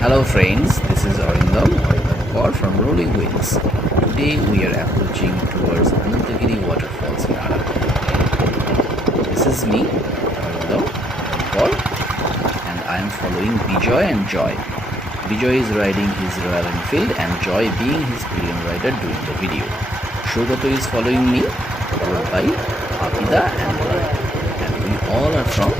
Hello friends, this is Arindam from Rolling Wheels. Today we are approaching towards Anantagiri Waterfalls in Araku. This is me, Arindam Kaur, and I am following Bijoy and Joy. Bijoy is riding his Royal Enfield and Joy being his pillion rider during the video. Shogato is following me, followed by Apida and Bharat. And we all are from